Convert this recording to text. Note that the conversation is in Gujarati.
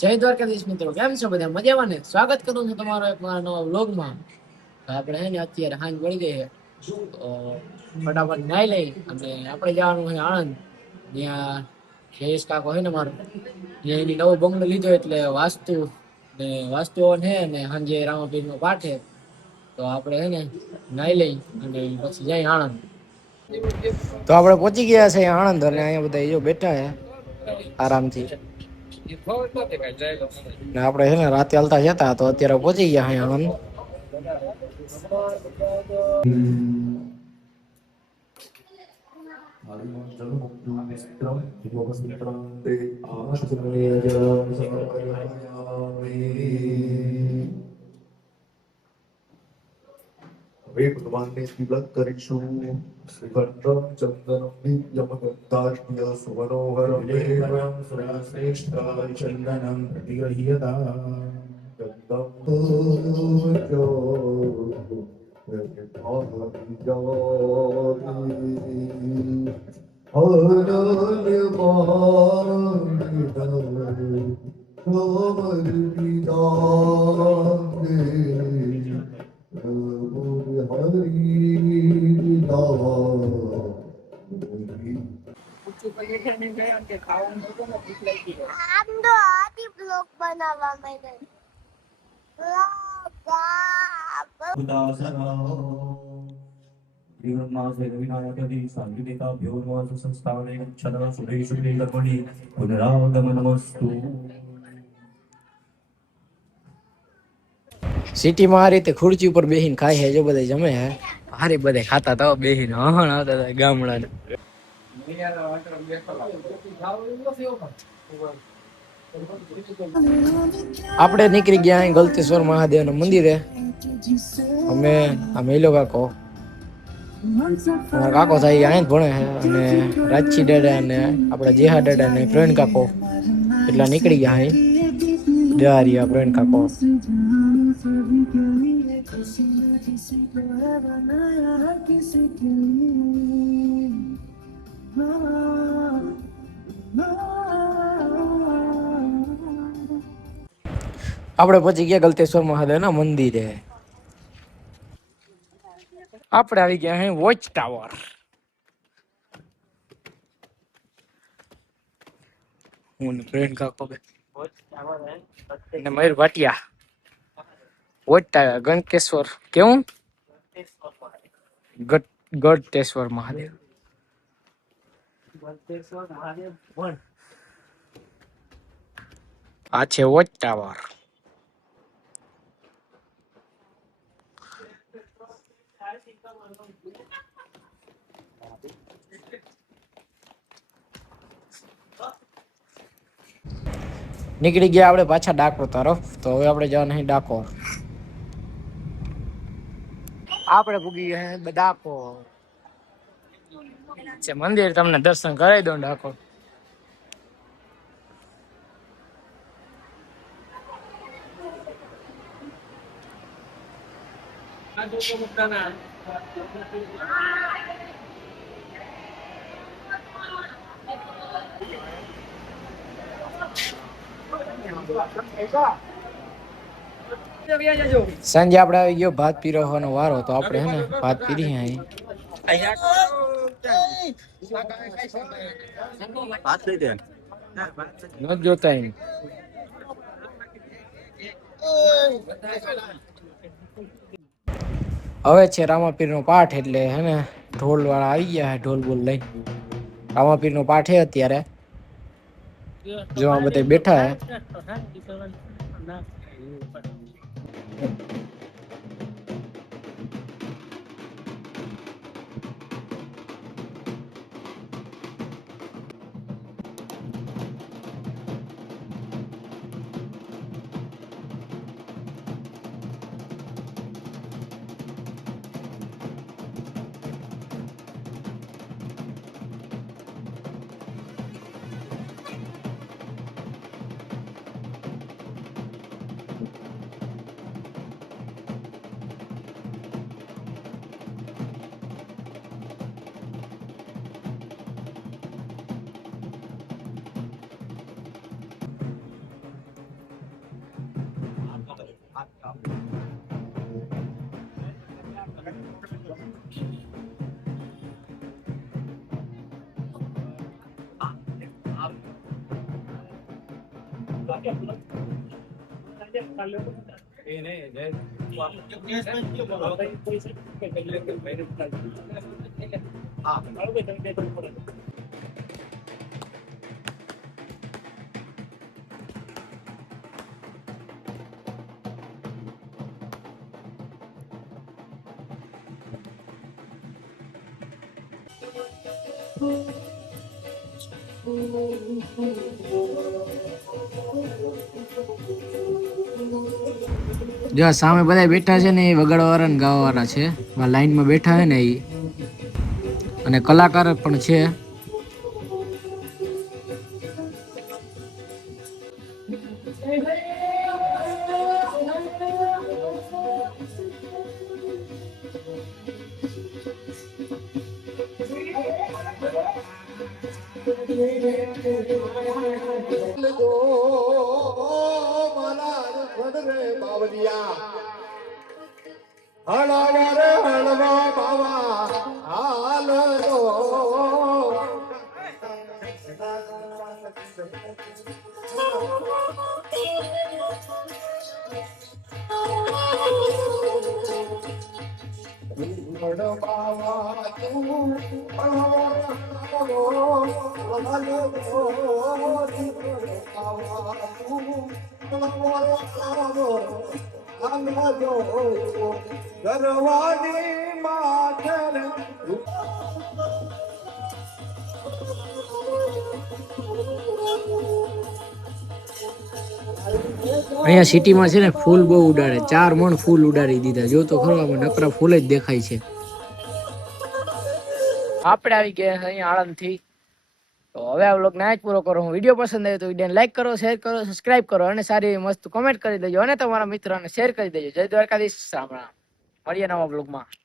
જય દ્વારકાધીશ મિત્રો, કેમ છો બધા? મજામાં ને? સ્વાગત કરું છું તમારો એક મારા નવા વ્લોગમાં. આપણે હે ને અત્યારે સાંજ પડી ગઈ છે, તો ફટાફટ નાઈ લઈ અને આપણે જવાનું છે આણંદ. ત્યાં જયેશ કાકો છે ને મારો, ત્યાં એની નવો બંગલો લીધો એટલે વાસ્તુ હવન છે ને સાંજે રામાપીર નો પાઠ છે. તો આપણે હે ને નાઈ લઈ અને પછી જઈ આણંદ. તો આપણે પહોંચી ગયા છે આણંદ અને અહીંયા બધા જો બેઠા છે આરામથી. ને આપણે છે ને રાતે હાલતા જતા તો અત્યારે પહોંચી ગયા અહીંયા આણંદ. હવે ભગવાનને તિલક કરીશું. શ્રીકંઠમ ચંદનમ નિત્યમગંધાશ્ય સુવનોહરમ દેવમ શ્રેષ્ઠ ચંદનમ પ્રતિગૃહ્યતા આમ તો આથી બ્લોગ બનાવવા માંડે. સિટીમાં આ રીતે ખુરચી ઉપર બેહીને ખાય છે, જો બધા જમે છે. હારી બધા ખાતા હતા બેહીને, હહણ આવતા હતા ગામડાને. આપણે નીકળી ગયા અહીં ગલતેશ્વર મહાદેવના મંદિરે. અમે આ મેલો કાકો, અમારા કાકો થાય અહીં જ ભણે છે, અને રાજછી દાદા અને આપણા જેહા દાદા ને પ્રવીણ કાકો એટલા નીકળી ગયા અહીં. જારિયા પ્રવીણ કાકો. આપણે પછી ગયા ગલતેશ્વર મહાદેવના મંદિરે. આપણે આવી ગયા અહીં વોચ ટાવર. હું પ્રવીણ કાકો ને મયુર ભાટિયા. વોચ ટાવર ગણકેશ્વર કેવું ગઢતેશ્વર મહાદેવ. આ છે વોચ ટાવર. નીકળી ગયા આપણે પાછા ડાકોર તરફ. તો હવે આપણે જવા નહીં ડાકોર. આપણે પૂગી ગયા ડાકોર છે મંદિર. તમને દર્શન કરાવી દઉં ડાકોર. સાંજે આપણે આવી ગયો ભાત પીરવવાનો વારો. તો આપણે હે ને ભાત પીરી અહીં. ન જોતા એમ. હવે છે રામાપીર નો પાઠ, એટલે હે ને ઢોલ વાળા આવી ગયા હે, ઢોલ બોલ લઈ. રામાપીર નો પાઠ હે અત્યારે. જો આ બધા બેઠા હે. જો સામે બધા બેઠા છે ને એ વગાડવા વાળા ને ગાવા વાળા છે, લાઈનમાં બેઠા છે ને એ, અને કલાકાર પણ છે. હળવા હળવા બાવા હાલ દો બાવા તું ગરવાની માથે અહીંયા સિટીમાં છે ને ફૂલ બહુ ઉડાડે, 4 મણ ફૂલ ઉડાડી દીધા. જો તો ખરો આમાં નકરા ફૂલ જ દેખાય છે. આપણે આવી ગયા અહીંયા આણંદ થી. તો હવે આ વ્લોગ ના જ પૂરો કરો. વિડીયો પસંદ આવ્યો તો વિડીયોને લાઈક કરો, શેર કરો, સબસ્ક્રાઇબ કરો અને સારી એવી મસ્ત કોમેન્ટ કરી દેજો અને તમારા મિત્રોને શેર કરી દેજો. જય દ્વારકાધીશ. મળીએ નવા વ્લોગમાં.